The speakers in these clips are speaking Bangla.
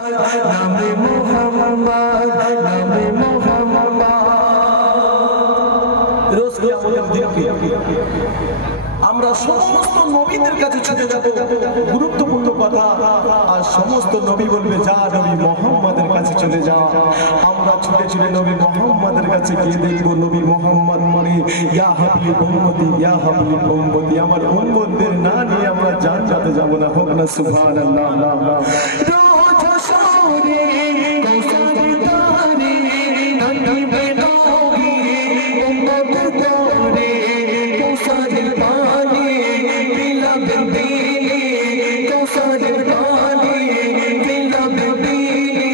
নামে মুহাম্মদ নামে মুহাম্মদ রোজ কিয়ামতের দিন আমরা সমস্ত নবীদের কাছে ছুটে যাব গুরুত্বপূর্ণ কথা আর সমস্ত নবী বলবে যা নবী মুহাম্মদের কাছে চলে যা আমরা ছুটে ছুটে নবী মুহাম্মদের কাছে গিয়ে দেখব নবী মুহাম্মদ মানে ইয়া হাবিব উম্মতি ইয়া হাবিব উম্মতি আমার উম্মতদের না নিয়ে আমরা জান্নাতে যাব না হোক না সুবহানাল্লাহ রোজ শহরে কৌসারে তারে নবী বেদবি উম্মত করে কৌসারে পানি বিলাব দিলে কৌসারে পানি বিলাব দিলে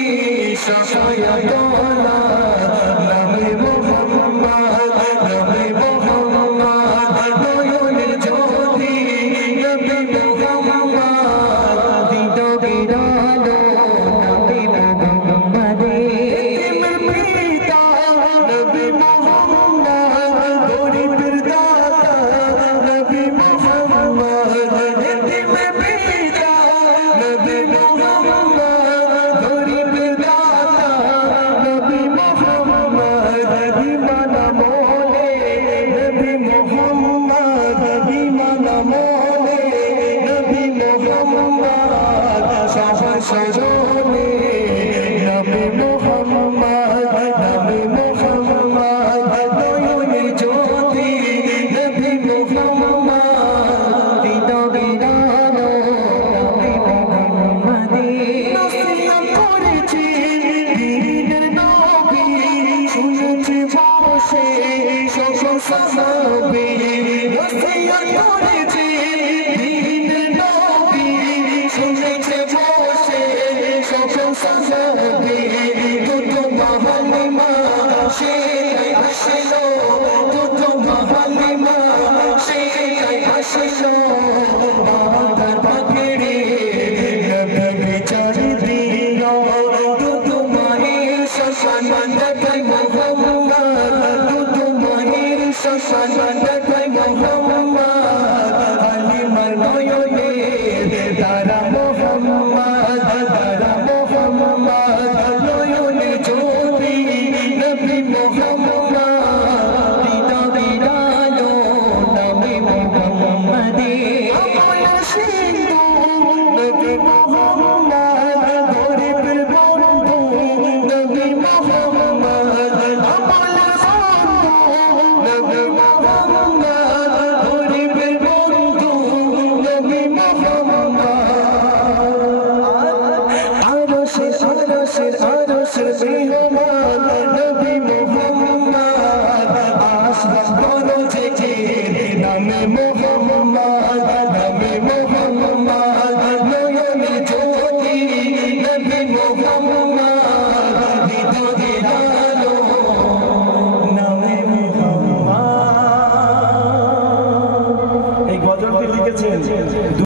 শাশায়া তোলা নামে মুহাম্মদ নামে মুহাম্মদ নয়নের জ্যোতি নবী মুহাম্মদ দিদা বিরালো নবী মুহাম্মদ এতিমের পিতা নবী মুহাম্মদ গরিবের দাতা নবী মুহাম্মদ এতিমের পিতা নবী মুহাম্মদ গরিবের দাতা নবী মুহাম্মদ ইমান মোলে নবী মুহাম্মদ ইমান মোলে নবী মুহাম্মদ শাহ সজনে নবী মুহাম্মদ নবী মুহাম্মদ নয়নের জ্যোতি নবী মুহাম্মদ দিদা বিরালো নবী মুহাম্মদ নসিহত করেছে দ্বীনের নবী শুনেছে বসে সকল সাহাবী নসিহত করেছে দ্বীনের নবী শুনেছে বসে সকল সাহাবী দুটো মহালিমা সে আসলো দুটো মহালিমা সে আসলো বাবার পাখিরে নবী বিচার দিল দুটো মায়ের শ্মশান দেখায় মুহাম্মদ দুটো মায়ের শ্মশান দেখায় মুহাম্মদ হালিমার নয়নে তারা মুহাম্মদ তারা মুহাম্মদ নয়নে জ্যোতি নবী মুহাম্মদ দিদা বিরালো নবী মুহাম্মদ আমল সিন্ধু নবী মুহাম্মদ গরিবের বন্ধু নবী মুহাম্মদ আমল সিন্ধু নবী মুহাম্মদ গরিবের বন্ধু নবী মুহাম্মদ আরশের মেহমান নবী মুহাম্মদ আসমান বড় জেগে নামে মুহাম্মদ